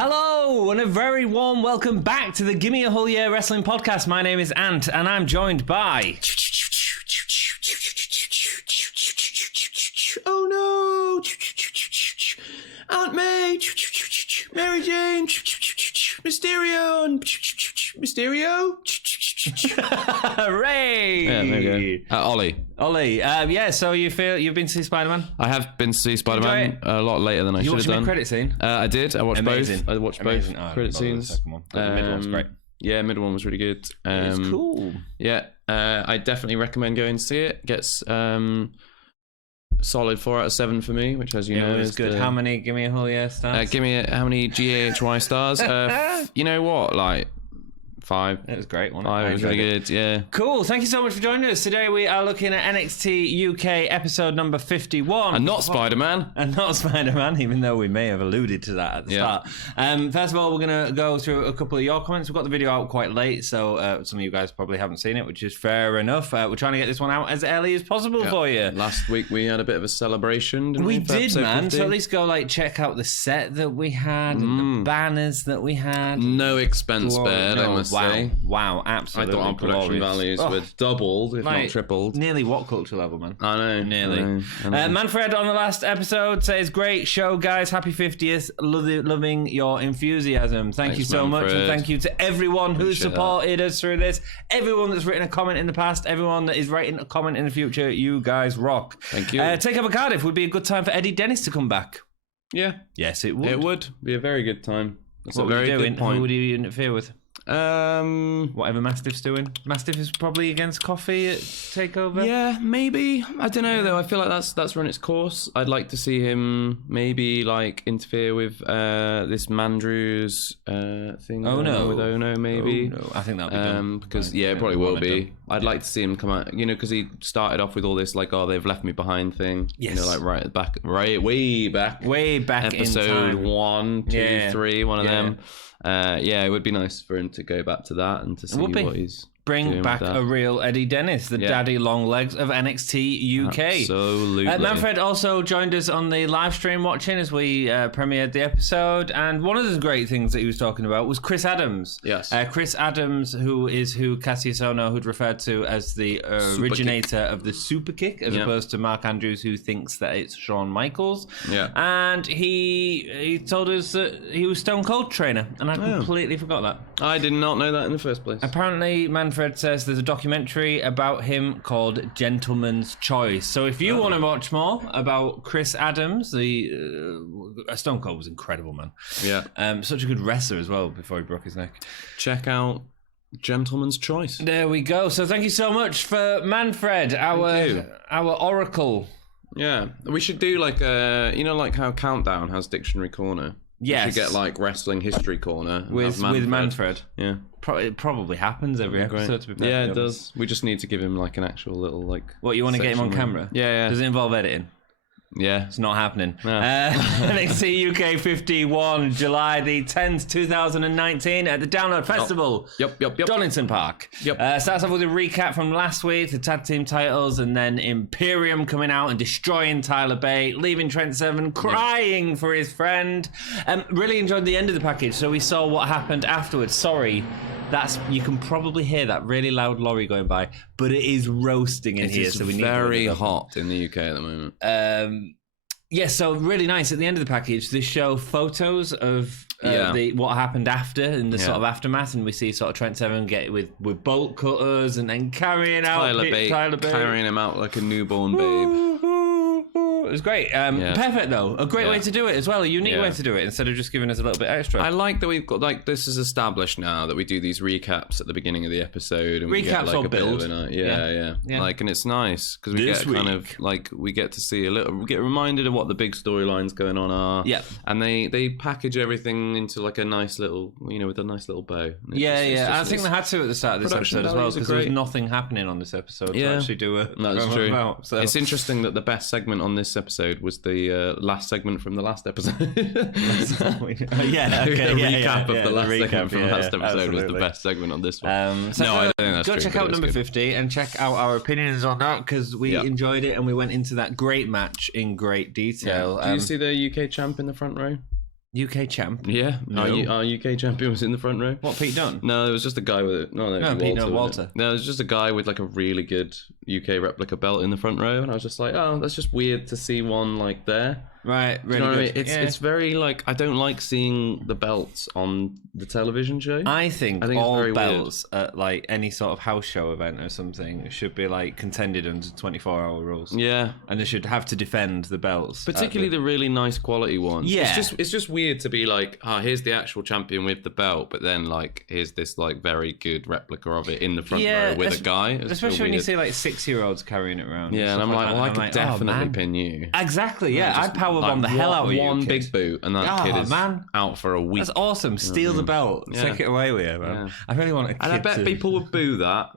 Hello, and a very warm welcome back to the Gimme a Whole Year Wrestling Podcast. My name is Ant, and I'm joined by... Oh no! Aunt May! Mary Jane! Mysterio! And Mysterio! Hooray! Yeah, there we go. Ollie. Yeah, so you've been to see Spider-Man? I have been to see Spider-Man a lot later than I should have done. You watched the credit scene? I did. I watched both. I watched both credit scenes. The second one. The middle one's great. Yeah, middle one was really good. It's cool. Yeah, I definitely recommend going to see it. Gets solid 4 out of 7 for me, which, as you know, is good. How many Gimme a Whole Year stars? How many GAHY stars? You know what? Like 5. It was great, wasn't it? 5 was really good, yeah. Cool, thank you so much for joining us. Today we are looking at NXT UK episode number 51. And not Spider-Man. And not Spider-Man, even though we may have alluded to that at the start. First of all, we're going to go through a couple of your comments. We've got the video out quite late, so some of you guys probably haven't seen it, which is fair enough. We're trying to get this one out as early as possible for you. Last week we had a bit of a celebration, didn't we? We did, man. So at least go check out the set that we had, and the banners that we had. No expense spared, I must say. Wow, absolutely. I thought our production values were doubled, if not tripled. Nearly what culture level, man? I know. Nearly. I know. Manfred on the last episode says, great show, guys. Happy 50th. Loving your enthusiasm. Thanks you so much. And thank you to everyone who's supported us through this. Everyone that's written a comment in the past. Everyone that is writing a comment in the future. You guys rock. Thank you. Take Over Cardiff would be a good time for Eddie Dennis to come back. Yeah. Yes, it would. It would be a very good time. That's what a very good point. Who would you interfere with? Whatever Mastiff's doing. Mastiff is probably against Coffee at TakeOver. Yeah, maybe. I don't know though. I feel like that's run its course. I'd like to see him maybe interfere with this Mandrews thing. Oh no, with Ono maybe. Oh, no. I think that'll be done. Because it probably will be. I'd like to see him come out. Because he started off with all this they've left me behind thing. Yes. Right at the back, way back. Episode in time. 1, 2, 3, one of them. It would be nice for him to go back to that and to see what he's bring back a real Eddie Dennis, the daddy long legs of NXT UK. Absolutely. Manfred also joined us on the live stream watching as we premiered the episode, and one of the great things that he was talking about was Chris Adams. Yes. Chris Adams, who Cassius Ohno had referred to as the originator of the super kick, as opposed to Mark Andrews, who thinks that it's Shawn Michaels. Yeah. And he told us that he was Stone Cold trainer, and I completely forgot that. I did not know that in the first place. Apparently, Manfred says there's a documentary about him called Gentleman's Choice. So if you want to watch more about Chris Adams, the Stone Cold was incredible, man. Yeah. Such a good wrestler as well before he broke his neck. Check out Gentleman's Choice. There we go. So thank you so much for Manfred, our oracle. Yeah. We should do how Countdown has Dictionary Corner. Yes. We should get Wrestling History Corner with Manfred. Yeah. It probably happens every episode, to be perfectly honest. It does. We just need to give him an actual little What, you want to get him on camera? Yeah. Does it involve editing? Yeah. It's not happening. No. NXT UK 51, July the 10th, 2019 at the Download Festival. Yep. Donington Park. Yep. Starts off with a recap from last week, the tag team titles, and then Imperium coming out and destroying Tyler Bate, leaving Trent Seven crying for his friend. Really enjoyed the end of the package, so we saw what happened afterwards. Sorry. You can probably hear that really loud lorry going by, but it is roasting in here. So we need very hot in the UK at the moment. So really nice. At the end of the package, they show photos of what happened after in the sort of aftermath, and we see sort of Trent Seven get with bolt cutters and then carrying out Tyler Bate, carrying him out like a newborn babe. It was great. Perfect, though. A great way to do it as well. A unique way to do it instead of just giving us a little bit extra. I like that we've got, this is established now, that we do these recaps at the beginning of the episode. And recaps or build. Yeah. And it's nice because we we get to see we get reminded of what the big storylines going on are. Yeah. And they package everything into a nice little, with a nice little bow. I think they had to at the start of this episode as well, because there was nothing happening on this episode to actually do a That's true. About, so. It's interesting that the best segment on this episode was the last segment from the last episode. The recap of the last segment from the last episode was the best segment on this one. I don't think that's go true, check out number 50 and check out our opinions on that, because we enjoyed it and we went into that great match in great detail. Do you see the UK champ in the front row? UK champ. Yeah, No. our UK champion was in the front row. What, Pete Dunne? No, there was just a guy with it. No, Pete, no, Walter. Walter. No, it was just a guy with like a really good UK replica belt in the front row, and I was just like, oh, that's just weird to see one like there. Right, really you know good. What I mean? It's very like, I don't like seeing the belts on the television show. I think it's all very belts at like any sort of house show event or something should be like contended under 24-hour rules. Yeah, and they should have to defend the belts, particularly the really nice quality ones. Yeah, it's just weird to be like, here's the actual champion with the belt, but then like here's this like very good replica of it in the front row with a guy. Especially when you see like 6-year-olds carrying it around. Yeah, and I'm like, well, I could definitely pin you. Exactly. Yeah, I'd powerbomb the hell out of you. One big boot, and that kid is out for a week. That's awesome. Steal the belt. Take it away with you, man. Yeah. I really want a kid. And I bet people would boo that.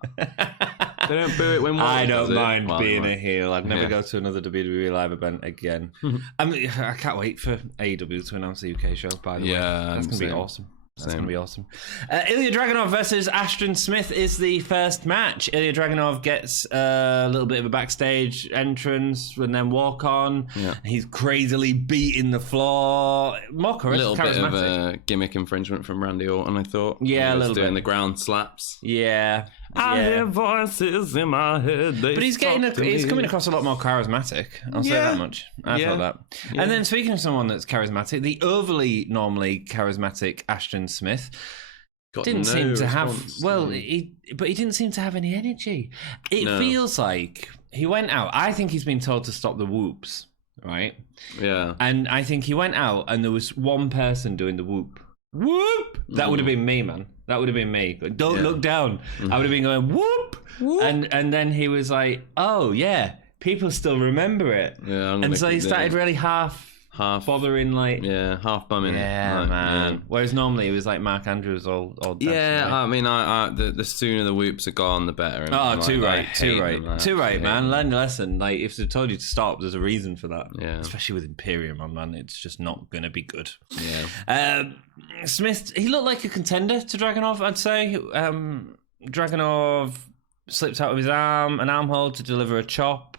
They don't boo it when I don't mind being a heel. I'd never go to another WWE live event again. I mean, I can't wait for AEW to announce the UK show, by the way. That's going to be awesome. That's going to be awesome. Ilya Dragunov versus Ashton Smith is the first match. Ilya Dragunov gets a little bit of a backstage entrance and then walk on. Yeah. He's crazily beating the floor. More charismatic. A little bit of a gimmick infringement from Randy Orton, I thought. Yeah, a little bit. Doing the ground slaps. Yeah. I hear voices in my head. But he's coming across a lot more charismatic. I'll say that much. I thought that. Yeah. And then speaking of someone that's charismatic, the overly normally charismatic Ashton Smith didn't seem to have. Well, he didn't seem to have any energy. It feels like he went out. I think he's been told to stop the whoops, right? Yeah. And I think he went out, and there was one person doing the whoop. Whoop! That would have been me, man. That would have been me. Don't look down. I would have been going whoop, whoop. And then he was like, oh yeah, people still remember it. Yeah, and so he started really half bothering, like half bumming. Yeah, like, man. Yeah. Whereas normally it was like Mark Andrews all yeah, right? I mean, the sooner the whoops are gone, the better. And too right, man. Learn a lesson. Like if they told you to stop, there's a reason for that. Yeah, especially with Imperium on, man. It's just not gonna be good. Yeah. Smith, he looked like a contender to Dragunov, I'd say. Dragunov slips out of his arm, an arm hold to deliver a chop.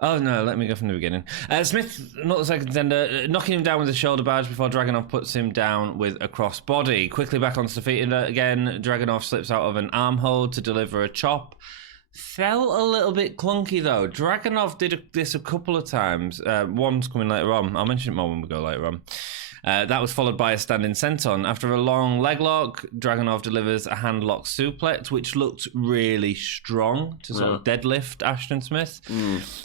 Oh no, let me go from the beginning. Smith, not the second contender, knocking him down with a shoulder barge before Dragunov puts him down with a crossbody. Quickly back onto the feet again, Dragunov slips out of an arm hold to deliver a chop. Felt a little bit clunky though. Dragunov did this a couple of times. One's coming later on. I'll mention it more when we go later on. That was followed by a standing senton. After a long leg lock, Dragunov delivers a handlock suplex, which looked really strong to sort of deadlift Ashton Smith.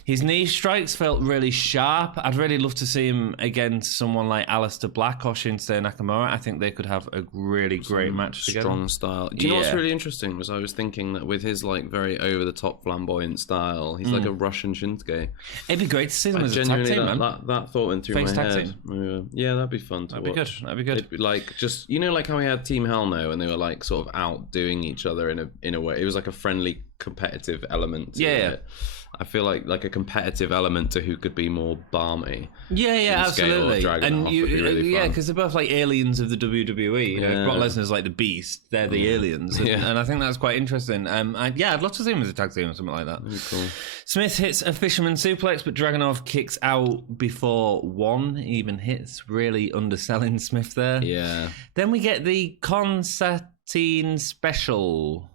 His knee strikes felt really sharp. I'd really love to see him against someone like Aleister Black or Shinsuke Nakamura. I think they could have a really great match together. Strong style. Do you know what's really interesting was I was thinking that with his like very over-the-top flamboyant style, he's like a Russian Shinsuke. It'd be great to see them as a tag team, man. That thought went through my head. Yeah, that'd be fun to watch. That'd be good. It'd be like just like how we had Team Hell No and they were like sort of outdoing each other in a way. It was like a friendly competitive element to it. I feel like a competitive element to who could be more balmy. Yeah, absolutely. And because they're both like aliens of the WWE. You know, Brock Lesnar's like the Beast; they're the aliens, and I think that's quite interesting. I'd love to see him as a tag team or something like that. Really cool. Smith hits a fisherman suplex, but Dragunov kicks out before one even hits, really underselling Smith there. Yeah. Then we get the Constantine special.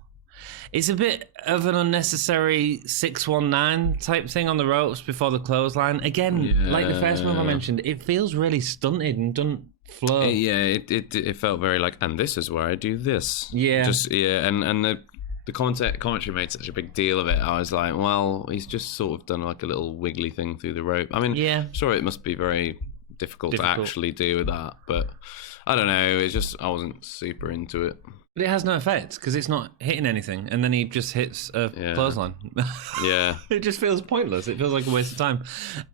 It's a bit of an unnecessary 619 type thing on the ropes before the clothesline. Again, like the first move I mentioned, it feels really stunted and doesn't flow. It felt very like, and this is where I do this. Yeah. And the commentary made such a big deal of it. I was like, well, he's just sort of done like a little wiggly thing through the rope. I mean, I'm sure it must be very difficult to actually do with that, but I don't know. It's just, I wasn't super into it. But it has no effect because it's not hitting anything, and then he just hits a clothesline. Yeah, it just feels pointless. It feels like a waste of time.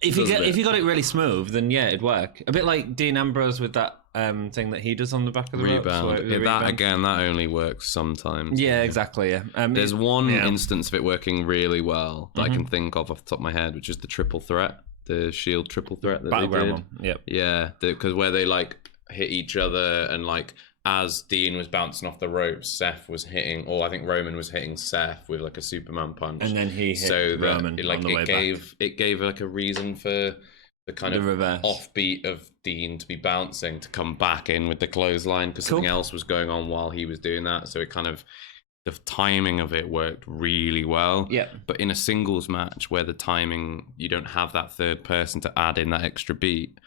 If you got it really smooth, then it'd work. A bit like Dean Ambrose with that thing that he does on the back of the rebound. That only works sometimes. Yeah, exactly. Yeah, there's one instance of it working really well that I can think of off the top of my head, which is the triple threat, the Shield triple threat that they did. One. Yep. Yeah, because where they like hit each other and like. As Dean was bouncing off the ropes, Seth was hitting, or I think Roman was hitting Seth with like a Superman punch, and then he hit Roman. It gave like a reason for kind of reverse offbeat of Dean to be bouncing to come back in with the clothesline because something else was going on while he was doing that. So it kind of, the timing of it worked really well. Yeah. But in a singles match where the timing, you don't have that third person to add in that extra beat,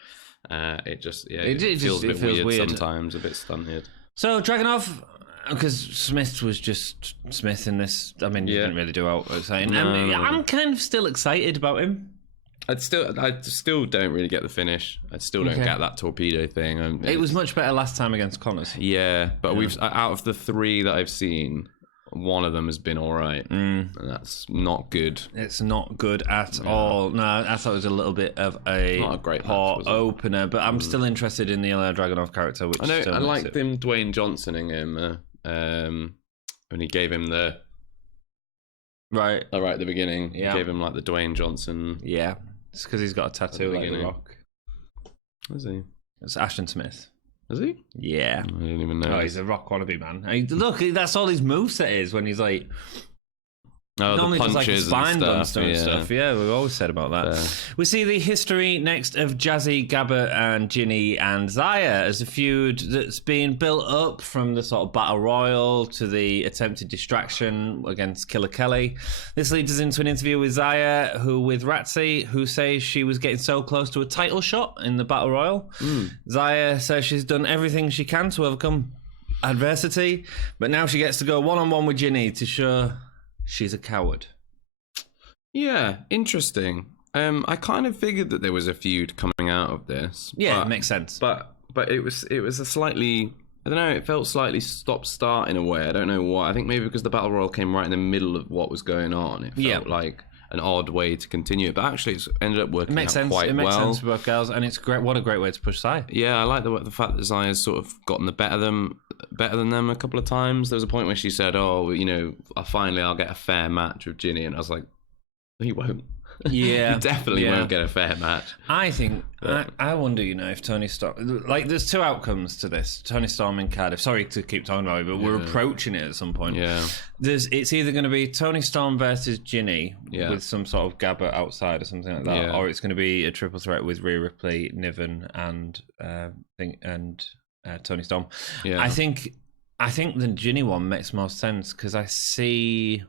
it just feels a bit weird sometimes, a bit stunted. So Dragunov, because Smith was just Smith in this. I mean, he didn't really do out exciting. No. I'm kind of still excited about him. I still don't really get the finish. I still don't get that torpedo thing. It was much better last time against Connors. Yeah, but we've out of the 3 that I've seen, one of them has been all right, and that's not good. It's not good at all. No, I thought it was a little bit of a not a great poor opener, but I'm still interested in the Ilya Dragunov character. Which I liked him, Dwayne Johnsoning him when he gave him the right at the beginning. He gave him like the Dwayne Johnson. Yeah, it's because he's got a tattoo like The Rock. Is he? It's Ashton Smith. Is he? Yeah. I didn't even know. Oh, he's a Rock wannabe, man. Look, that's all his moveset is when he's like... the punches like and stuff. Yeah, we've always said about that. We see the history next of Jazzy, Gabbert, and Ginny and Zaya as a feud that's being built up from the sort of battle royal to the attempted distraction against Killer Kelly. This leads us into an interview with Zaya, with Ratzi, who says she was getting so close to a title shot in the battle royal. Zaya says she's done everything she can to overcome adversity, but now she gets to go one-on-one with Ginny to show she's a coward. Yeah, interesting. I kind of figured that there was a feud coming out of this. Yeah, it makes sense. But it was a slightly, I don't know, it felt slightly stop-start in a way. I don't know why. I think maybe because the Battle Royal came right in the middle of what was going on. It felt like an odd way to continue it. But actually, it's ended up working out quite well. It makes sense for both girls, and it's great. What a great way to push Zaya. Yeah, I like the fact that Zaya's sort of gotten the better than them a couple of times. There was a point where she said, "Oh, finally I'll get a fair match with Ginny," and I was like, "No, you won't." Yeah, you definitely won't get a fair match. I think. I wonder, if Tony Storm, there's 2 outcomes to this. Tony Storm and Cardiff. Sorry to keep talking about it, but we're approaching it at some point. Yeah, it's either going to be Tony Storm versus Ginny with some sort of Gabbert outside or something like that, or it's going to be a triple threat with Rhea Ripley, Niven, and Tony Storm. Yeah, I think the Ginny one makes most sense because I see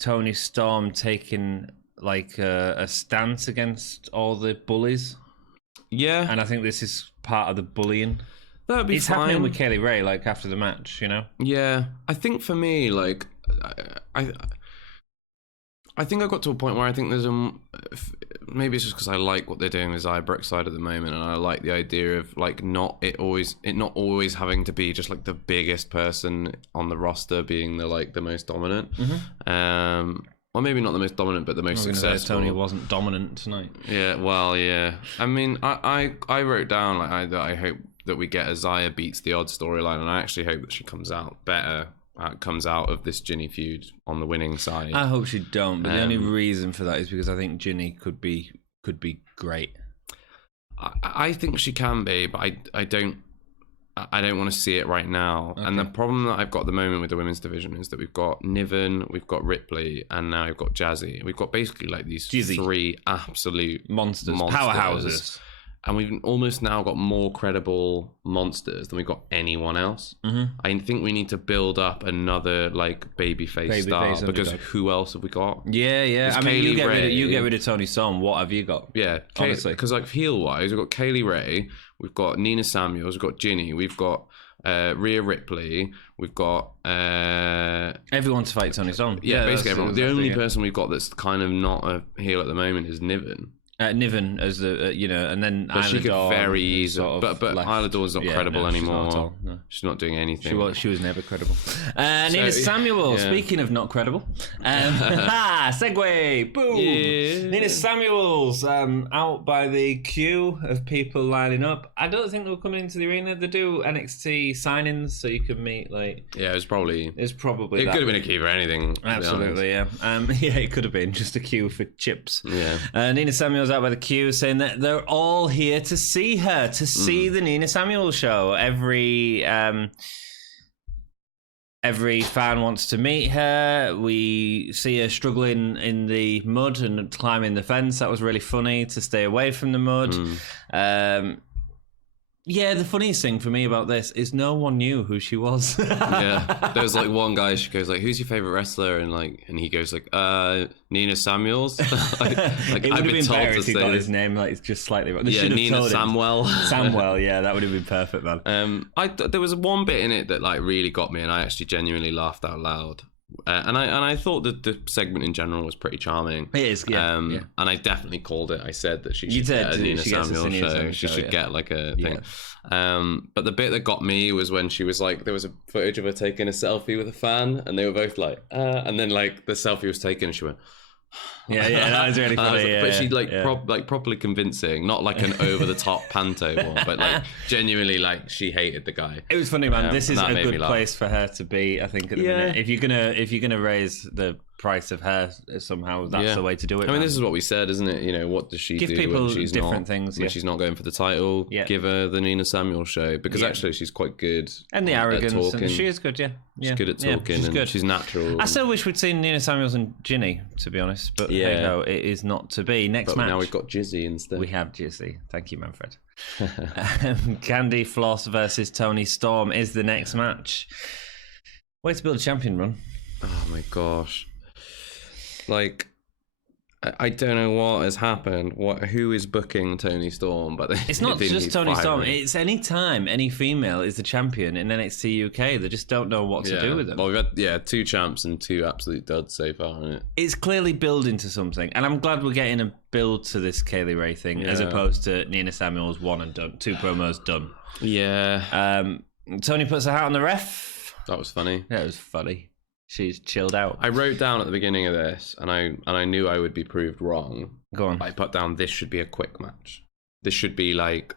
Tony Storm taking like a stance against all the bullies. Yeah, and I think this is part of the bullying. That'd be fine. Happening with Kaylee Ray, after the match, Yeah, I think for me, I think I got to a point where I think there's maybe it's just because I like what they're doing with Zaya Brookside at the moment, and I like the idea of not always having to be just the biggest person on the roster being the most dominant. Well, maybe not the most dominant, but the most successful. Tony wasn't dominant tonight. Yeah, well, yeah. I mean, I wrote down I hope that we get a Zaya beats the odds storyline, and I actually hope that she comes out better. Comes out of this Ginny feud on the winning side. I hope she don't, but the only reason for that is because I think Ginny could be great. I think she can be, but I don't want to see it right now. Okay. And the problem that I've got at the moment with the women's division is that we've got Niven, we've got Ripley, and now we've got Jazzy. We've got basically these 3 absolute monsters, powerhouses. And we've almost now got more credible monsters than we've got anyone else. I think we need to build up another babyface star because who else have we got? Yeah. I mean, you get rid of Tony Storm. What have you got? Yeah, honestly, because heel wise, we've got Kaylee Ray, we've got Nina Samuels, we've got Ginny, we've got Rhea Ripley, we've got everyone to fight Tony Storm. Yeah, basically everyone. The only person we've got that's kind of not a heel at the moment is Niven. Niven as the and then but she could very easily. Sort of but Isla Dawn's not credible anymore. She's not at all, no. She's not doing anything. She was never credible. Nina Samuel. Speaking of not credible, segue. Boom. Yeah. Nina Samuel's out by the queue of people lining up. I don't think they were coming into the arena. They do NXT signings, so you could meet Yeah, it was probably. It could have been a queue for anything. Absolutely, yeah. It could have been just a queue for chips. Yeah. Nina Samuel's out by the queue saying that they're all here to see her, to see the Nina Samuel show. Every Every fan wants to meet her. We see her struggling in the mud and climbing the fence. That was really funny, to stay away from the mud. Yeah, the funniest thing for me about this is no one knew who she was. Yeah, there was like one guy. She goes like, "Who's your favorite wrestler?" And he goes like, "Nina Samuels." like it would have been better if he got his name like just slightly wrong. Yeah, Nina Samwell. Samwell, yeah, that would have been perfect, man. There was one bit in it that like really got me, and I actually genuinely laughed out loud. And I thought that the segment in general was pretty charming. It is, yeah. And I definitely called it. I said that she should get a Nina Samuel show. She should get like a thing. But the bit that got me was when she was like, there was a footage of her taking a selfie with a fan, and they were both like, and then like the selfie was taken, and she went. Yeah, that was really funny. But she properly convincing, not like an over the top panto one, but like genuinely like she hated the guy. It was funny, man. This is a good place for her to be, I think, at the minute. If you're gonna raise the price of her somehow, that's the way to do it. I mean, this is what we said, isn't it? You know, what does she give do people when she's different not, things? When she's not going for the title, give her the Nina Samuel show, because actually she's quite good. And the arrogance, and she is good, She's good at talking, she's good. She's natural. I still wish we'd seen Nina Samuels and Gimme, to be honest, but hey ho, it is not to be. Next match. Now we've got Jizzy instead. We have Jizzy. Thank you, Manfred. Candy Floss versus Toni Storm is the next match. Way to build a champion run. Oh my gosh. Like, I don't know what has happened. Who is booking Toni Storm? But it's not just Toni Storm. It's any time any female is the champion in NXT UK. They just don't know what to do with them. Well, we've had 2 champs and 2 absolute duds so far, isn't it? It's clearly building to something, and I'm glad we're getting a build to this Kaylee Ray thing as opposed to Nina Samuels 1 and done, 2 promos done. Yeah. Toni puts her hat on the ref. That was funny. Yeah, it was funny. She's chilled out. I wrote down at the beginning of this, and I knew I would be proved wrong. Go on. I put down, this should be a quick match. This should be like,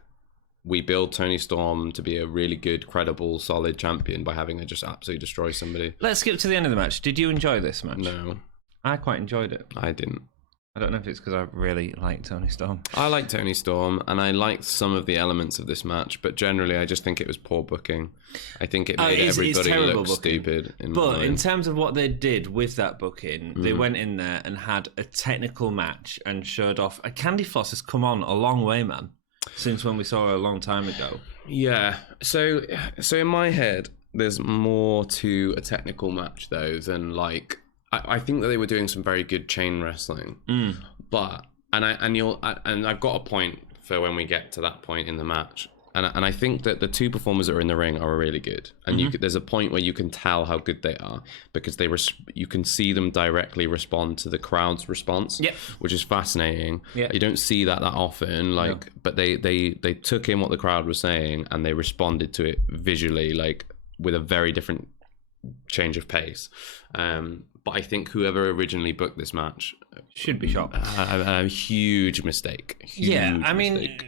we build Toni Storm to be a really good, credible, solid champion by having her just absolutely destroy somebody. Let's skip to the end of the match. Did you enjoy this match? No. I quite enjoyed it. I didn't. I don't know if it's because I really like Toni Storm. I like Toni Storm, and I liked some of the elements of this match, but generally I just think it was poor booking. I think it made everybody look stupid. But in terms of what they did with that booking, they went in there and had a technical match and showed off. Candy Floss has come on a long way, man, since when we saw her a long time ago. Yeah. So in my head, there's more to a technical match, though, than like... I think that they were doing some very good chain wrestling, but I've got a point for when we get to that point in the match, and I think that the 2 performers that are in the ring are really good, and there's a point where you can tell how good they are because you can see them directly respond to the crowd's response, which is fascinating. You don't see that often, but they took in what the crowd was saying and they responded to it visually, like with a very different change of pace. But I think whoever originally booked this match should be shot. A huge mistake. I mean,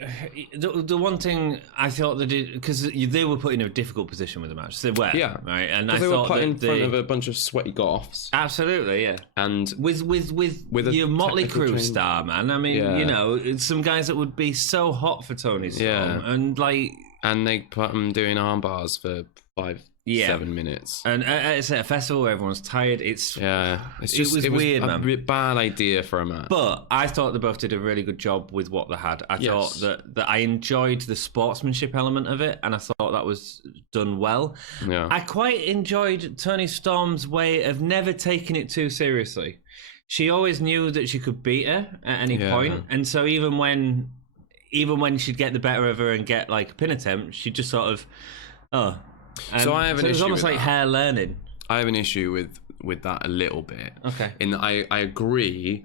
the one thing I thought they did, because they were put in a difficult position with the match. They were, right? And I they thought were put in front of a bunch of sweaty goths. Absolutely, yeah. And with your Motley Crue star, man. I mean, you know, some guys that would be so hot for Toni Storm, and they put them doing arm bars for 7 minutes, and it's at a festival where everyone's tired. It was weird, man. A bad idea for a match. But I thought they both did a really good job with what they had. I thought that I enjoyed the sportsmanship element of it, and I thought that was done well. I quite enjoyed Toni Storm's way of never taking it too seriously. She always knew that she could beat her at any point, and so even when she'd get the better of her and get like a pin attempt, she'd just sort of so I have an issue. It was almost like her learning. I have an issue with that a little bit. Okay. In that I agree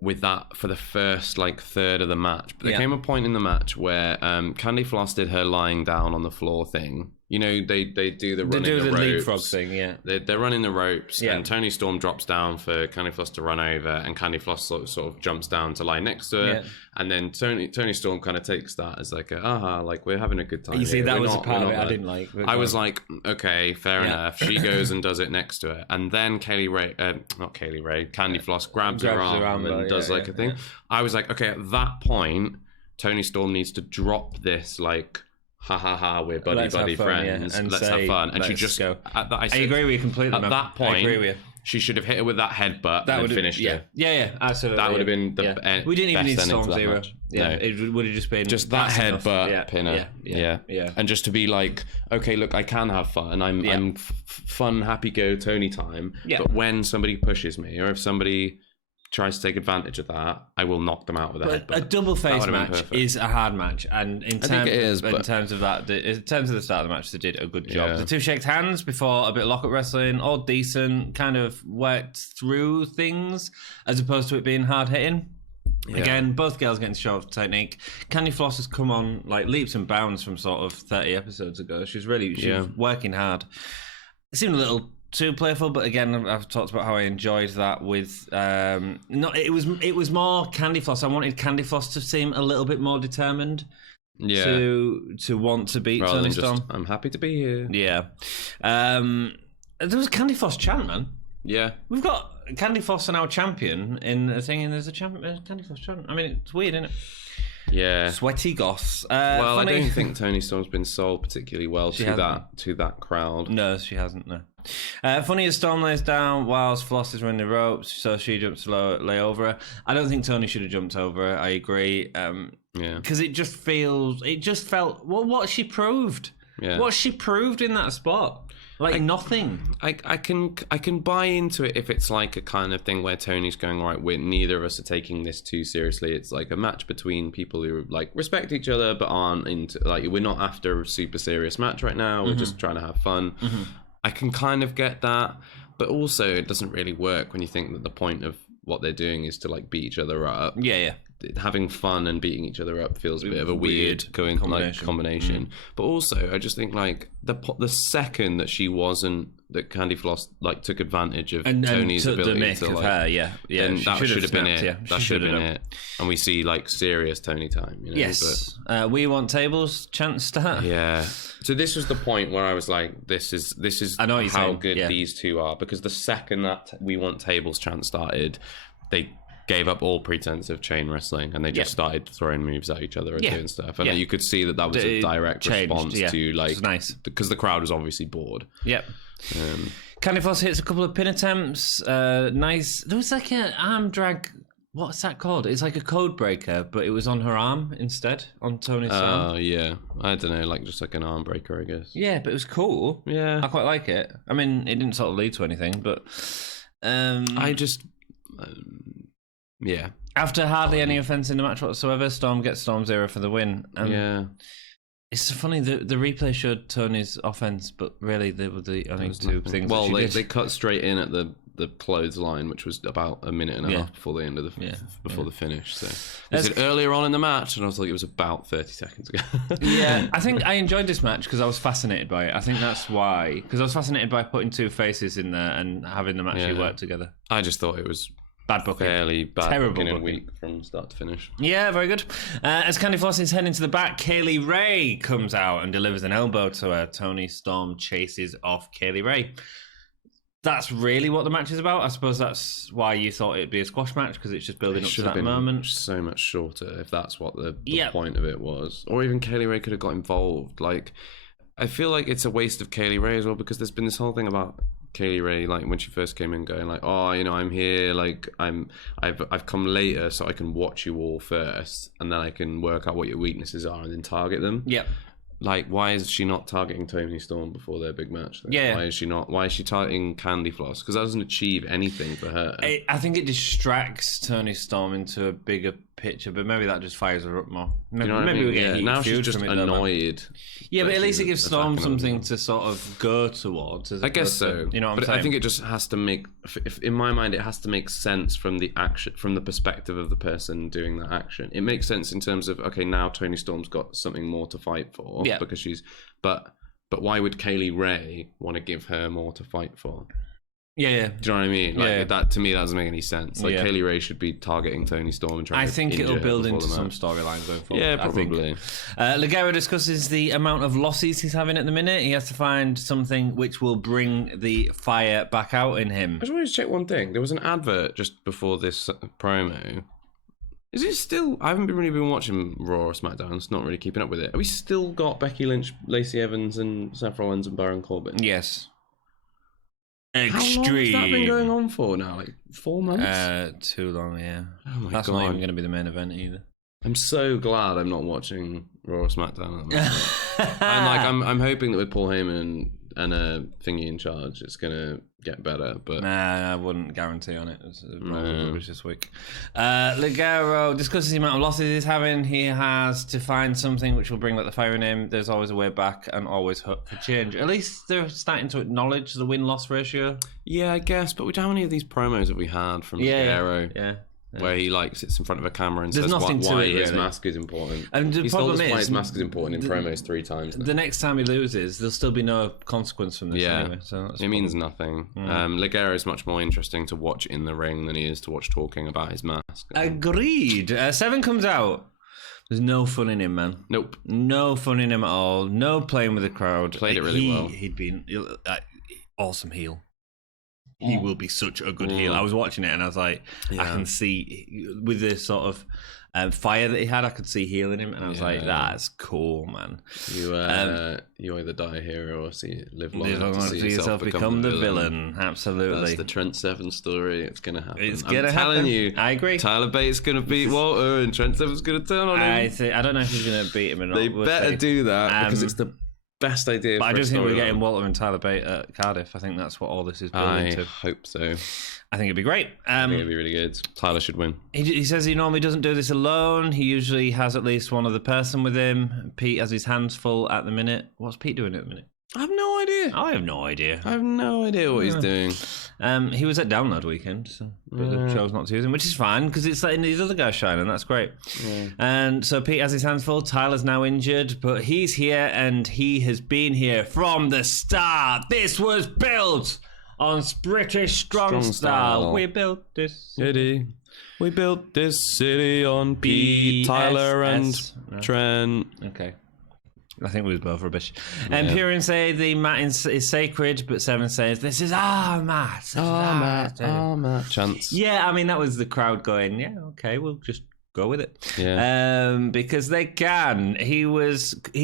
with that for the first like third of the match, but there came a point in the match where Candy Floss did her lying down on the floor thing. You know, they do the running the ropes. leapfrog thing, They're running the ropes, and Toni Storm drops down for Candy Floss to run over, and Candy Floss sort of jumps down to lie next to her, and then Toni Storm kind of takes that as like like we're having a good time. You see, that was a part of it I didn't like. I was like, okay, fair enough. She goes and does it next to her, and then Candy Floss grabs her arm and does like a thing. I was like, okay, at that point, Toni Storm needs to drop this like ha ha ha, we're buddy friends, and let's have fun. And she just go. I agree with you completely. At that point, I agree with you. She should have hit her with that headbutt and finished her. Yeah, absolutely. That would have been the end. We didn't even need Storm Zero. Match. Yeah, no. It would have just been just that headbutt pinner. Yeah. And just to be like, okay, look, I can have fun. I'm fun, happy go Tony time. Yeah. But when somebody pushes me, or if somebody tries to take advantage of that, I will knock them out with a headbutt. A double face match is a hard match, and in terms of the start of the match, they did a good job. The two shaked hands before a bit of lockup wrestling, all decent, kind of worked through things as opposed to it being hard hitting. Yeah. Again, both girls getting to show off technique. Candy Floss has come on like leaps and bounds from sort of 30 episodes ago. She was working hard. It seemed a little too playful, but again, I've talked about how I enjoyed that with it was more Candy Floss. I wanted Candy Floss to seem a little bit more determined to want to beat Toni Storm. I'm happy to be here. Yeah. There was a Candy Floss chant, man. Yeah. We've got Candy Floss and our champion in a thing, and there's a Candy Floss chant. I mean, it's weird, isn't it? Yeah. Sweaty goths. Well, funny. I don't think Toni Storm's been sold particularly well to that crowd. No, she hasn't, no. Funny as Storm lays down whilst Floss is running the ropes, so she jumps to lay over her. I don't think Toni should have jumped over her. I agree. Because it just felt what she proved. Yeah. What she proved in that spot. Like nothing. I can buy into it if it's like a kind of thing where Tony's going, right, neither of us are taking this too seriously. It's like a match between people who like respect each other but aren't into, like, we're not after a super serious match right now. We're just trying to have fun. I can kind of get that, but also it doesn't really work when you think that the point of what they're doing is to like beat each other up. Yeah. Having fun and beating each other up feels a bit of a weird combination. But also, I just think like the second that that Candy Floss like took advantage of Tony's ability to like, then that should have been it. Yeah, that should have been it. And we see like serious Tony time. You know? Yes, we want tables. Chance start. Yeah. So this was the point where I was like, this is how good these two are, because the second that we want tables chant started, they gave up all pretense of chain wrestling and they just started throwing moves at each other and doing stuff. And you could see that was a direct response to like, nice, because the crowd was obviously bored. Yep. Candy Floss hits a couple of pin attempts. Nice. There was like an arm drag. What's that called? It's like a code breaker, but it was on her arm instead, on Toni's arm. Oh, yeah. I don't know, like just like an arm breaker, I guess. Yeah, but it was cool. Yeah. I quite like it. I mean, it didn't sort of lead to anything, but... I just... yeah. After hardly any offense in the match whatsoever, Storm gets Storm Zero for the win. Yeah. It's so funny, the replay showed Tony's offense, but really they were the only two things. Well, they cut straight in at the clothesline, which was about a minute and a half before the end of the finish. So they said earlier on in the match, and I was like, it was about 30 seconds ago. Yeah, I think I enjoyed this match because I was fascinated by it. I think that's why, because I was fascinated by putting two faces in there and having them actually work together. I just thought it was bad booking. Fairly bad Terrible booking and weak from start to finish. Yeah, very good. As Candy Floss is heading to the back, Kaylee Ray comes out and delivers an elbow to her. Toni Storm chases off Kaylee Ray. That's really what the match is about. I suppose that's why you thought it'd be a squash match, because it's just building up to that moment. So much shorter, if that's what the point of it was. Or even Kaylee Ray could have got involved. Like, I feel like it's a waste of Kaylee Ray as well, because there's been this whole thing about Kaylee Ray, like when she first came in, going like, oh, you know, I'm here, like I've come later so I can watch you all first, and then I can work out what your weaknesses are and then target them. Yep. Like, why is she not targeting Toni Storm before their big match? Then? Yeah. Why is she targeting Candy Floss? Because that doesn't achieve anything for her. I think it distracts Toni Storm into a bigger picture, but maybe that just fires her up more. Maybe we get a now she's just annoyed. Yeah, but at least it gives Storm something to sort of go towards. I guess so. You know what I'm saying? I think it just has to make, in my mind, it has to make sense from the action, from the perspective of the person doing that action. It makes sense in terms of, okay, now Toni Storm's got something more to fight for, because she's, but why would Kaylee Ray want to give her more to fight for? Yeah. Do you know what I mean? Like, that to me, that doesn't make any sense. Like, Kaylee Ray should be targeting Toni Storm and trying to think it'll build into some storyline going forward. Yeah, probably. Ligero discusses the amount of losses he's having at the minute. He has to find something which will bring the fire back out in him. I just wanted to check one thing. There was an advert just before this promo Is it still? I haven't really been watching Raw or SmackDown. It's not really keeping up with it. Have we still got Becky Lynch, Lacey Evans, and Seth Rollins and Baron Corbin? Yes. Extreme. How long has that been going on for now? Like 4 months? Too long, yeah. Oh my That's God. not even going to be the main event either. I'm so glad I'm not watching Raw or SmackDown. I'm hoping that with Paul Heyman and a thingy in charge, it's gonna get better. But nah, I wouldn't guarantee on it. It's rubbish this week. Ligero discusses the amount of losses he's having. He has to find something which will bring back the fire in him. There's always a way back and always hope for change. At least they're starting to acknowledge the win-loss ratio. Yeah, I guess. But how many of these promos have we had from Ligero? Yeah. Where he sits in front of a camera and There's says why his mask is important. And the He's problem told us is, why his mask is important in promos 3 times now. The next time he loses, there'll still be no consequence from this anyway. So it means nothing. Ligero is much more interesting to watch in the ring than he is to watch talking about his mask. Agreed. Seven comes out. There's no fun in him, man. Nope. No fun in him at all. No playing with the crowd. Played it really well. He'd been awesome heel. He will be such a good heel. I was watching it and I was like, I can see with the sort of fire that he had, I could see heel in him, and I was like, that's cool, man. You either die a hero or live long enough to see yourself become the villain. Absolutely. That's the Trent Seven story. It's gonna happen. It's gonna I'm happen. telling you. I agree. Tyler Bate's gonna beat Walter, and Trent Seven's gonna turn on him. I don't know if he's gonna beat him or not. They better do that because it's the best idea. But I just think we're getting Walter and Tyler Bate at Cardiff. I think that's what all this is building to. I hope so. I think it'd be great. I think it'd be really good. Tyler should win. He says he normally doesn't do this alone. He usually has at least one other person with him. Pete has his hands full at the minute. What's Pete doing at the minute? I have no idea. I have no idea. I have no idea what he's doing. He was at Download Weekend, so the chose not to use him, which is fine because it's letting these other guys shine, and that's great. Yeah. And so Pete has his hands full. Tyler's now injured, but he's here, and he has been here from the start. This was built on British strong style. We built this city. We built this city on Pete, Tyler, and Trent. Okay. I think we was both rubbish. Imperium say the mat is sacred, but Seven says, this is our mat. Our mat. Chance. Yeah, I mean, that was the crowd going, yeah, okay, we'll just go with it. Yeah. Because they can.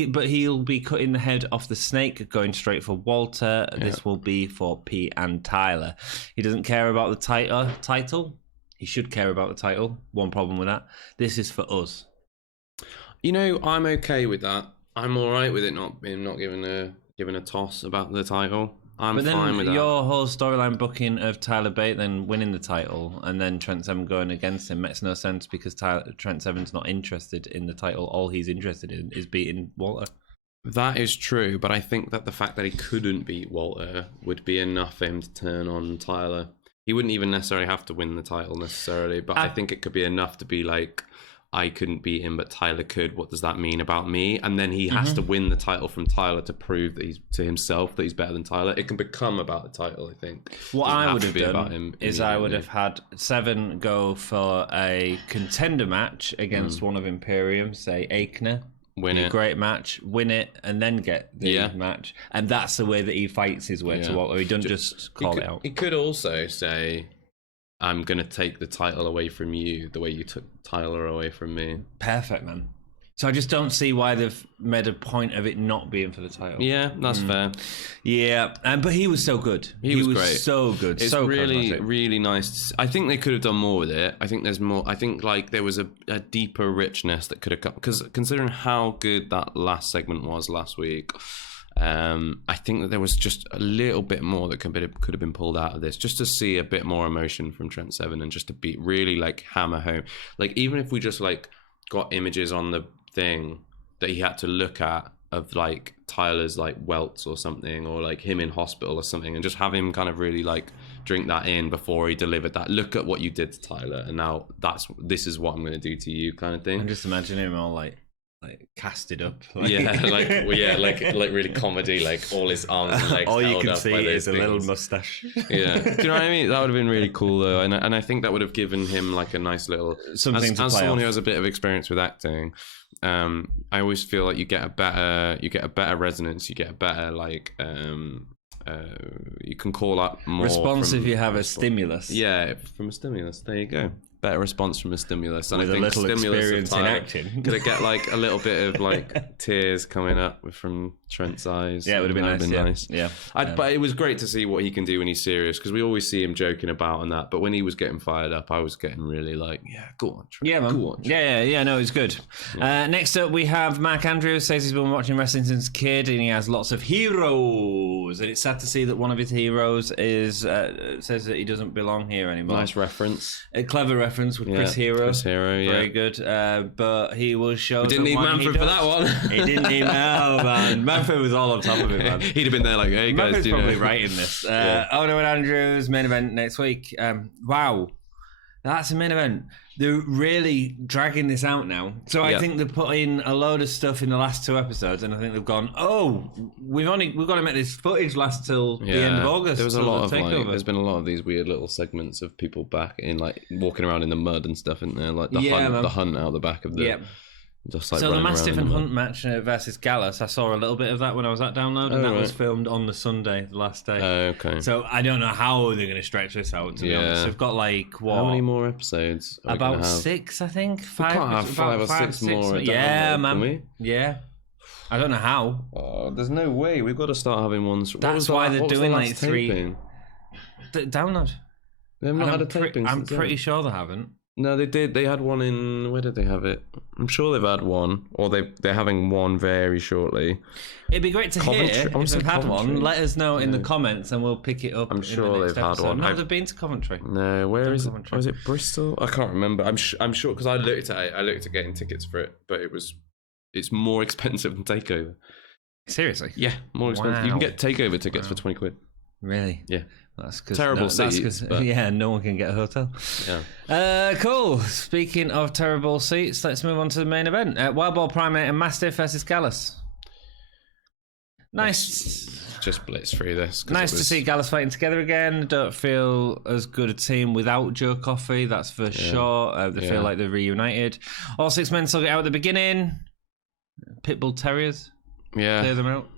But he'll be cutting the head off the snake, going straight for Walter. Yeah. This will be for Pete and Tyler. He doesn't care about the title. He should care about the title. One problem with that. This is for us. You know, I'm okay with that. I'm all right with it not giving a toss about the title. I'm fine with that. Your whole storyline booking of Tyler Bate then winning the title and then Trent Seven going against him makes no sense because Trent Seven's not interested in the title. All he's interested in is beating Walter. That is true, but I think that the fact that he couldn't beat Walter would be enough for him to turn on Tyler. He wouldn't even necessarily have to win the title necessarily, but I think it could be enough to be like, I couldn't beat him, but Tyler could. What does that mean about me? And then he has to win the title from Tyler to prove that he's to himself that he's better than Tyler. It can become about the title, I think. What I would have done is I would have had Seven go for a contender match against one of Imperium, say Aikner. Win it. Great match, win it, and then get the match. And that's the way that he fights his way to Walter. He doesn't just call it out. He could also say, I'm going to take the title away from you the way you took Tyler away from me. Perfect, man. So I just don't see why they've made a point of it not being for the title. Yeah, that's fair. Yeah, but he was so good. He was great. So good. It's so really, charismatic. really nice. I think they could have done more with it. I think there's more. I think like there was a deeper richness that could have come. Because considering how good that last segment was last week, I think that there was just a little bit more that could have been pulled out of this, just to see a bit more emotion from Trent Seven and just to be really like hammer home. Like even if we just like got images on the thing that he had to look at of like Tyler's like welts or something, or like him in hospital or something, and just have him kind of really like drink that in before he delivered that. Look at what you did to Tyler, and now this is what I'm going to do to you, kind of thing. I'm just imagining him all like casted up, like really comedy, like all his arms and legs. All you can see is a little mustache. Yeah, do you know what I mean? That would have been really cool though, and I think that would have given him like a nice little something to play. As someone who has a bit of experience with acting, I always feel like you get a better resonance, you get a better like you can call up more response if you have a stimulus. Yeah, from a stimulus. There you go. better response from a stimulus. And With I think a little stimulus experience in acting. Could I get like a little bit of like tears coming up from Trent's eyes? Yeah, it would have been nice. Yeah. But it was great to see what he can do when he's serious, because we always see him joking about and that. But when he was getting fired up, I was getting really like, yeah, go on, Trent. Yeah, man. Go on, Trent. Yeah. No, it's good. Yeah. Next up, we have Mark Andrews. Says he's been watching wrestling since a kid, and he has lots of heroes. And it's sad to see that one of his heroes is says that he doesn't belong here anymore. Nice reference. A clever reference with Chris Hero. Chris Hero, yeah. Very good. But he was shown. We didn't need Manfred for that one. He didn't need man. Manfred was all on top of it, man. He'd have been there like, hey guys, Manfred's probably writing this. Ono and Andrews main event next week. Wow, that's a main event. They're really dragging this out now. So I think they've put in a load of stuff in the last 2 episodes, and I think they've gone, we've got to make this footage last till the end of August. There was a lot of there's been a lot of these weird little segments of people back in like walking around in the mud and stuff, isn't there? Like the hunt out the back of the. Yeah. Just like so the Mastiff and Hunt match versus Gallus, I saw a little bit of that when I was at Download, and that was filmed on the Sunday, the last day. Okay. So I don't know how they're going to stretch this out, to be honest. They've got like, what? How many more episodes? About 6, I think. 5. We can't have 5 or 6 more. Yeah, man. Yeah. I don't know how. Oh, there's no way. We've got to start having ones. That's why they're doing like 3. Download. They have not had a taping. I'm pretty sure they haven't. No, they did. They had one in... Where did they have it? I'm sure they've had one. Or they're having one very shortly. It'd be great to hear if they've had one. Let us know in the comments and we'll pick it up. I'm sure they've had one. No, they've been to Coventry. No, where is it? Oh, is it Bristol? I can't remember. I'm sure, because I looked at getting tickets for it, but it's more expensive than Takeover. Seriously? Yeah, more expensive. You can get Takeover tickets for 20 quid. Really? Yeah. That's cause, terrible seats. No one can get a hotel. Yeah. Cool. Speaking of terrible seats, let's move on to the main event. Wild Boar Primate and Mastiff versus Gallus. Nice. Let's just blitz through this. Nice to see Gallus fighting together again. Don't feel as good a team without Joe Coffey, that's for sure. They feel like they're reunited. All 6 men still get out at the beginning. Pitbull Terriers. Yeah. Clear them out.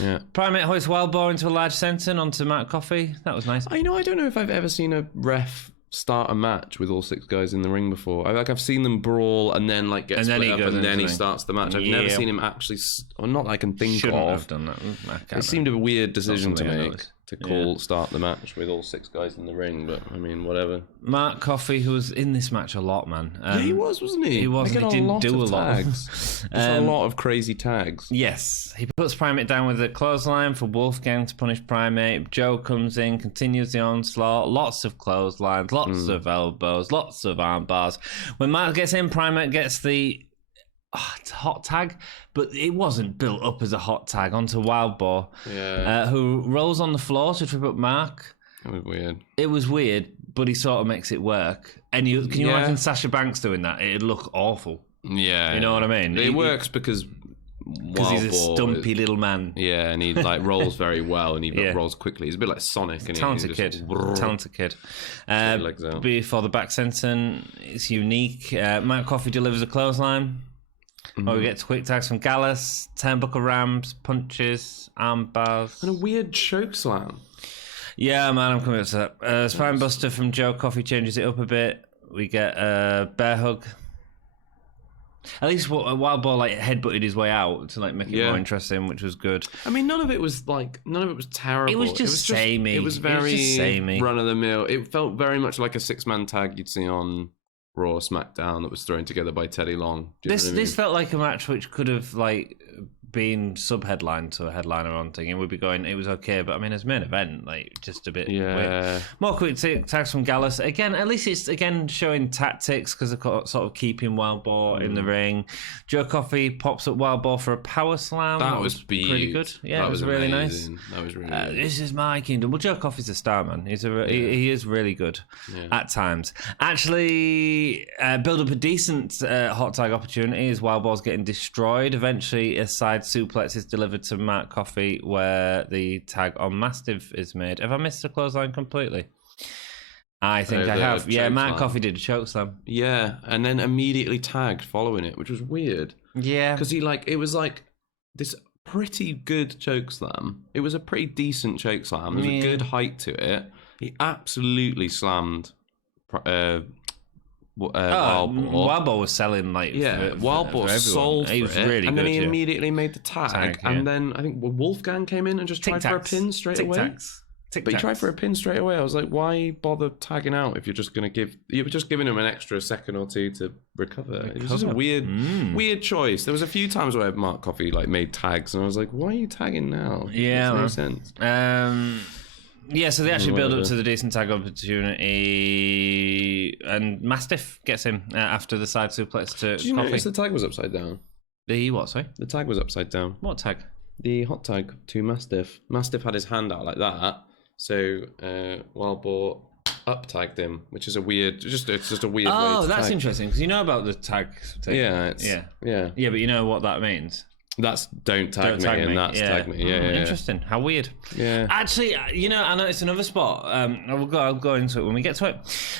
Yeah. Primate hoists Wild Boar into a large senton onto Matt Coffey. That was nice. I don't know if I've ever seen a ref start a match with all 6 guys in the ring before. I've seen them brawl and then like get split up and then he starts the match. I've never seen him actually, or not that I can think Shouldn't of. have done that. It seemed a weird decision to make. To start the match with all 6 guys in the ring, but I mean, whatever. Mark Coffey, who was in this match a lot, man. He wasn't he? He wasn't. He didn't do a lot. Tags. A lot of crazy tags. Yes, he puts Primate down with a clothesline for Wolfgang to punish Primate. Joe comes in, continues the onslaught. Lots of clotheslines, lots of elbows, lots of arm bars. When Mark gets in, Primate gets the it's a hot tag, but it wasn't built up as a hot tag onto Wild Boar, who rolls on the floor to trip up Mark. It was weird. It was weird, but he sort of makes it work. And can you imagine Sasha Banks doing that? It'd look awful. Yeah. You know what I mean? It works because he's a stumpy little man. Yeah, and he like rolls very well, and he rolls quickly. He's a bit like Sonic. Talented kid. Before the back senton, it's unique. Matt Coffey delivers a clothesline. We get quick tags from Gallus, turnbuckle rams, punches, arm bars. And a weird choke slam. Yeah, man, I'm coming up to that. Spine buster from Joe Coffey changes it up a bit. We get a bear hug. At least Wild Boar like headbutted his way out to like make it more interesting, which was good. I mean, none of it was terrible. It was just samey. It was very run of the mill. It felt very much like a 6-man tag you'd see on Raw or SmackDown that was thrown together by Teddy Long. This felt like a match which could have like been sub-headline to a headliner on thing, and we'd be going, it was okay, but I mean, as main event, like, just a bit weird. More quick tags from Gallus. Again, at least it's, showing tactics, because they're sort of keeping Wild Boar in the ring. Joe Coffey pops up Wild Boar for a power slam. That was pretty good. Yeah, that was really amazing. Nice. That was really good. This is my kingdom. Well, Joe Coffey's a star, man. He is really good at times. Actually, build up a decent hot tag opportunity as Wild Boar's getting destroyed. Eventually, a side suplex is delivered to Matt Coffey where the tag on Mastiff is made. Have I missed the clothesline completely? I think I have. Yeah, Matt Coffey did a chokeslam. Yeah, and then immediately tagged following it, which was weird. Yeah. Because it was like this pretty good chokeslam. It was a pretty decent chokeslam. There was a good height to it. He absolutely slammed Wild Boar. Wild Boar was selling like Wild Boar sold for he was it, really and good, then he immediately made the tag, and then I think Wolfgang came in and just tried for a pin straight away. But he tried for a pin straight away. I was like, why bother tagging out if you're just going to you were just giving him an extra second or two to recover. It was just a weird choice. There was a few times where Mark Coffey like made tags, and I was like, why are you tagging now? Yeah, makes no sense. So they actually build up to the decent tag opportunity, and Mastiff gets him after the side suplex to Did you notice the tag was upside down? The what, sorry? The tag was upside down. What tag? The hot tag to Mastiff. Mastiff had his hand out like that, so Wild Boar up tagged him, which is it's just a weird way to that's tag. Interesting, because you know about the tag thing. Yeah, but you know what that means. That's don't tag me, and that's tag me. Yeah, interesting. How weird. Yeah. Actually, I noticed another spot. I'll go into it when we get to it.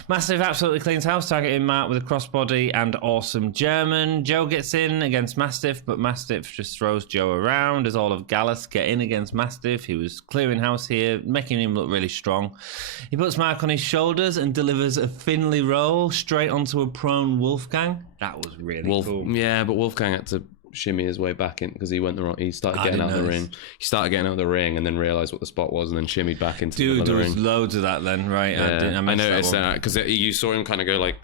Mastiff absolutely cleans house, targeting Mark with a crossbody and awesome German. Joe gets in against Mastiff, but Mastiff just throws Joe around as all of Gallus get in against Mastiff. He was clearing house here, making him look really strong. He puts Mark on his shoulders and delivers a Finley roll straight onto a prone Wolfgang. That was really cool. Yeah, but Wolfgang had to shimmy his way back in because he went the wrong. He started getting out of the ring. He started getting out of the ring and then realized what the spot was and then shimmied back into the ring. There was loads of that then, right? Yeah. I noticed that because you saw him kind of go like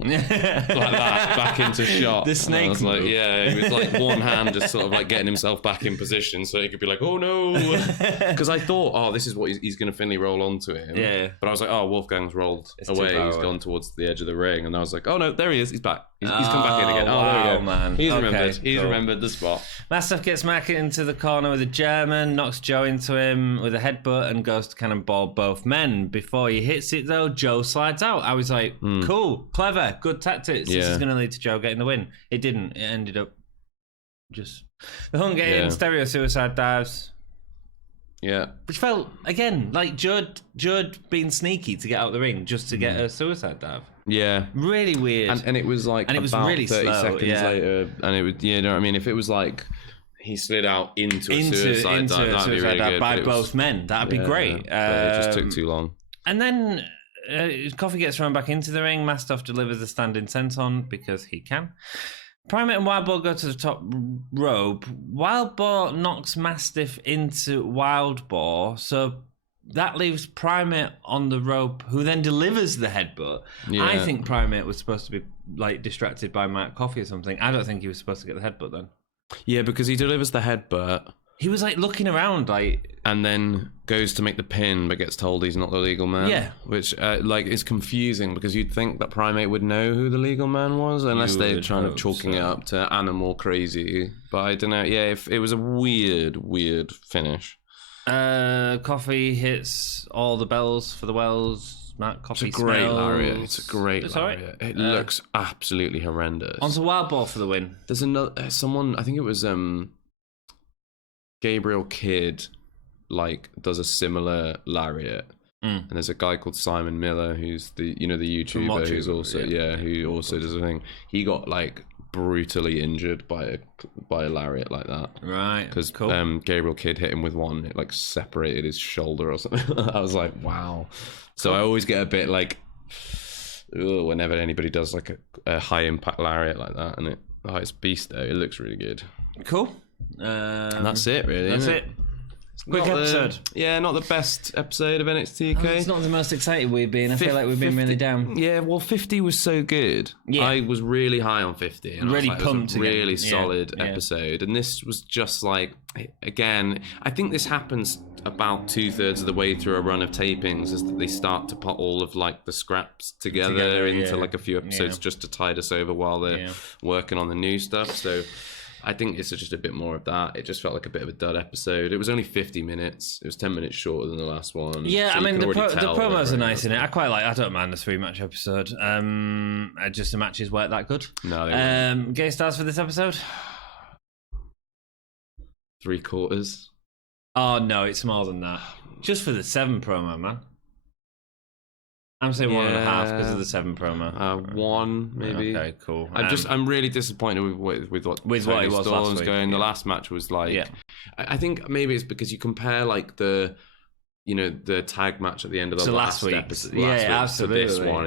that back into shot. The snake. I was like, he was like one hand just sort of like getting himself back in position so he could be like, oh no, because I thought, this is what he's going to Finley roll onto him. Yeah. But I was like, Wolfgang's rolled away. He's gone towards the edge of the ring, and I was like, oh no, there he is. He's back. He's come back in again. Wow, there we go. Man. He's remembered. He's remembered the spot. Mastiff gets Mac into the corner with a German, knocks Joe into him with a headbutt, and goes to cannonball both men. Before he hits it, though, Joe slides out. I was like, cool, clever, good tactics. This is going to lead to Joe getting the win. It didn't. It ended up just... The Hunt getting stereo suicide dives. Yeah. Which felt, again, like Judd being sneaky to get out of the ring just to get a suicide dive. Yeah. Really weird. And it was like and it was really 30 slow, seconds later. And it would, you know what I mean? If it was like he slid out into a suicide dive, that'd be really good. By both men. That'd be great. But it just took too long. And then Coffey gets thrown back into the ring. Mastiff delivers the standing senton because he can. Primate and Wild Boar go to the top rope. Wild Boar knocks Mastiff into Wild Boar, so that leaves Primate on the rope, who then delivers the headbutt. Yeah. I think Primate was supposed to be like distracted by Mark Coffey or something. I don't think he was supposed to get the headbutt then. Yeah, because he delivers the headbutt. He was like looking around, like, and then goes to make the pin, but gets told he's not the legal man. Yeah, which is confusing because you'd think that Primate would know who the legal man was, unless they're trying to chalking it up to Animal Crazy. But I don't know. Yeah, if it was a weird finish. Coffey hits all the bells for the Wells. Matt Coffey It's a great smells. lariat. It's a great lariat. It looks absolutely horrendous. Onto Wild Boar for the win. There's another someone. I think it was Gabriel Kidd, like, does a similar lariat, and there's a guy called Simon Miller who's the YouTuber who's also who also does a thing. He got like brutally injured by a lariat like that, right? Because Gabriel Kidd hit him with one, it like separated his shoulder or something. I was like, wow. So I always get a bit like, whenever anybody does like a high impact lariat like that, and it's beast though. It looks really good. Cool. And that's it, really. That's it. Quick episode. Not the best episode of NXT UK. It's not the most excited we've been. I feel like we've been really down. Yeah, well, 50 was so good. Yeah. I was really high on 50. And really pumped. It was a really solid episode. And this was just like, again, I think this happens about 2/3 of the way through a run of tapings, is that they start to put all of like the scraps together into like a few episodes just to tide us over while they're working on the new stuff. So I think it's just a bit more of that. It just felt like a bit of a dud episode. It was only 50 minutes. It was 10 minutes shorter than the last one. Yeah, so I mean, the promos are nice in it. I don't mind the 3-match episode. Just the matches weren't that good. No, they weren't. Gay stars for this episode? 3/4. Oh, no, it's more than that. Just for the 7 promo, man. I'm saying 1.5 because of the 7 promo. 1 maybe. Okay, cool. I'm really disappointed with what it was last week. The last match was like. Yeah. I think maybe it's because you compare like the the tag match at the end of the last week. episode, Absolutely. to this one.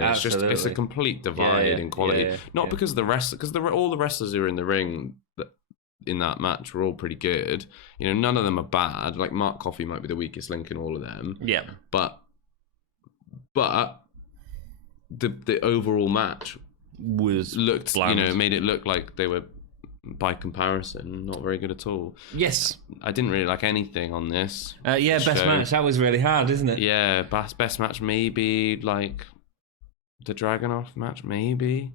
It's a complete divide in quality. Not because all the wrestlers who are in the ring in that match were all pretty good. None of them are bad. Like Mark Coffey might be the weakest link in all of them. Yeah. But the overall match looked bland. Made it look like they were, by comparison, not very good at all. Yes. I didn't really like anything on this. Best match. That was really hard, isn't it? Yeah, best match maybe like the Dragunov match maybe.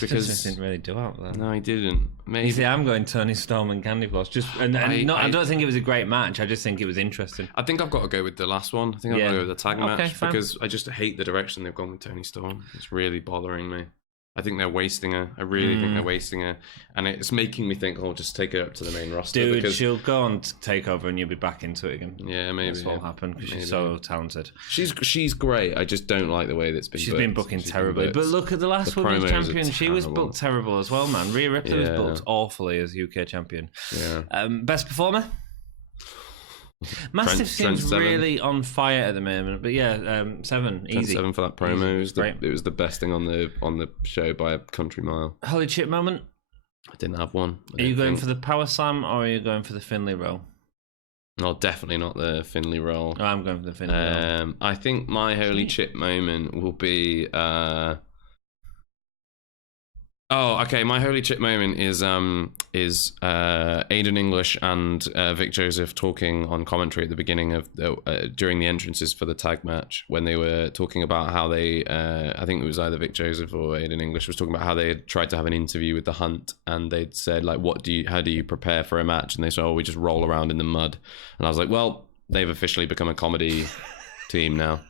Because just didn't really do out there. No, he didn't. Maybe. You see, I'm going Tony Storm and Candy Floss. I don't think it was a great match. I just think it was interesting. I think I've got to go with the last one. I think I've got to go with the tag match because I just hate the direction they've gone with Tony Storm. It's really bothering me. I think they're wasting her. I really think they're wasting her. And it's making me think, just take her up to the main roster. Dude, because she'll go on to take over and you'll be back into it again. Yeah, maybe. That's what'll happen because she's so talented. She's great. I just don't like the way that's been She's been booking terribly. But look at the last women's champion. She was booked terrible as well, man. Rhea Ripley was booked awfully as UK champion. Yeah. Best performer? Mastiff seems really on fire at the moment, but Seven, easy. Trent 7 for that promo. It was the best thing on the show by a country mile. Holy chip moment? I didn't have one. Are you going for the power slam or are you going for the Finlay roll? No, definitely not the Finlay roll. Oh, I'm going for the Finlay roll. I think my holy chip moment will be. My holy chip moment is Aiden English and Vic Joseph talking on commentary at the beginning of during the entrances for the tag match when they were talking about how they I think it was either Vic Joseph or Aiden English was talking about how they had tried to have an interview with the Hunt and they'd said like how do you prepare for a match, and they said we just roll around in the mud, and I was like, well, they've officially become a comedy team now.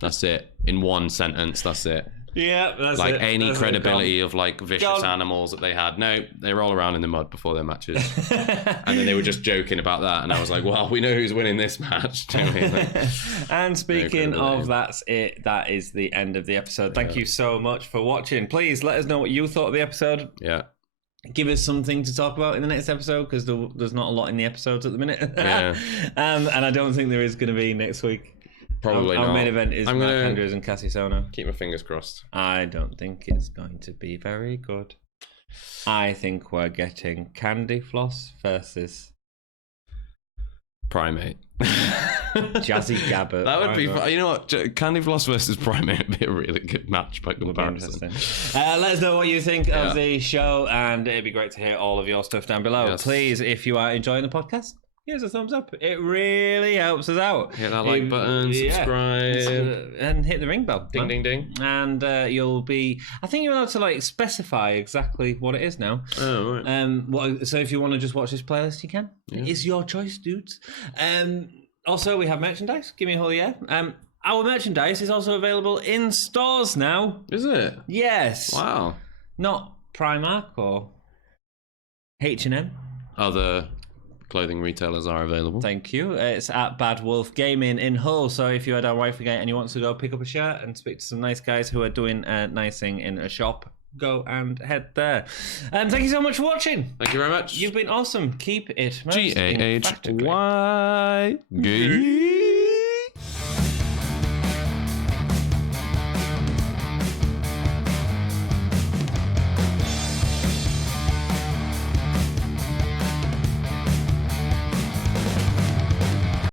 That's it. In one sentence, that's it. Yeah, that's like it. Any credibility of like vicious animals that they had. No, they roll around in the mud before their matches. And then they were just joking about that, and I was like, well, we know who's winning this match. Do you know what I mean? And speaking of that's it, that is the end of the episode. Thank you so much for watching. Please let us know what you thought of the episode. Yeah. Give us something to talk about in the next episode because there's not a lot in the episodes at the minute. Yeah. And I don't think there is going to be next week. Probably not. Our main event is Mark Andrews and Cassie Sono. Keep my fingers crossed. I don't think it's going to be very good. I think we're getting Candy Floss versus Primate. Jazzy Gabbert. That would be fun. You know what? Candy Floss versus Primate would be a really good match by comparison. Let us know what you think of the show, and it'd be great to hear all of your stuff down below. Yes. Please, if you are enjoying the podcast, give us a thumbs up. It really helps us out. Hit that like button, subscribe, and hit the ring bell. Ding, ding, ding. And you'll be. I think you're allowed to like specify exactly what it is now. Oh right. So if you want to just watch this playlist, you can. Yeah. It's your choice, dudes. Also, we have merchandise. Gimme a whole year. Our merchandise is also available in stores now. Is it? Yes. Wow. Not Primark or H&M. Other clothing retailers are available. Thank you. It's at Bad Wolf Gaming in Hull. So if you had our wife again and you want to go pick up a shirt and speak to some nice guys who are doing a nice thing in a shop, go and head there. And thank you so much for watching. Thank you very much. You've been awesome. Keep it. GAHY.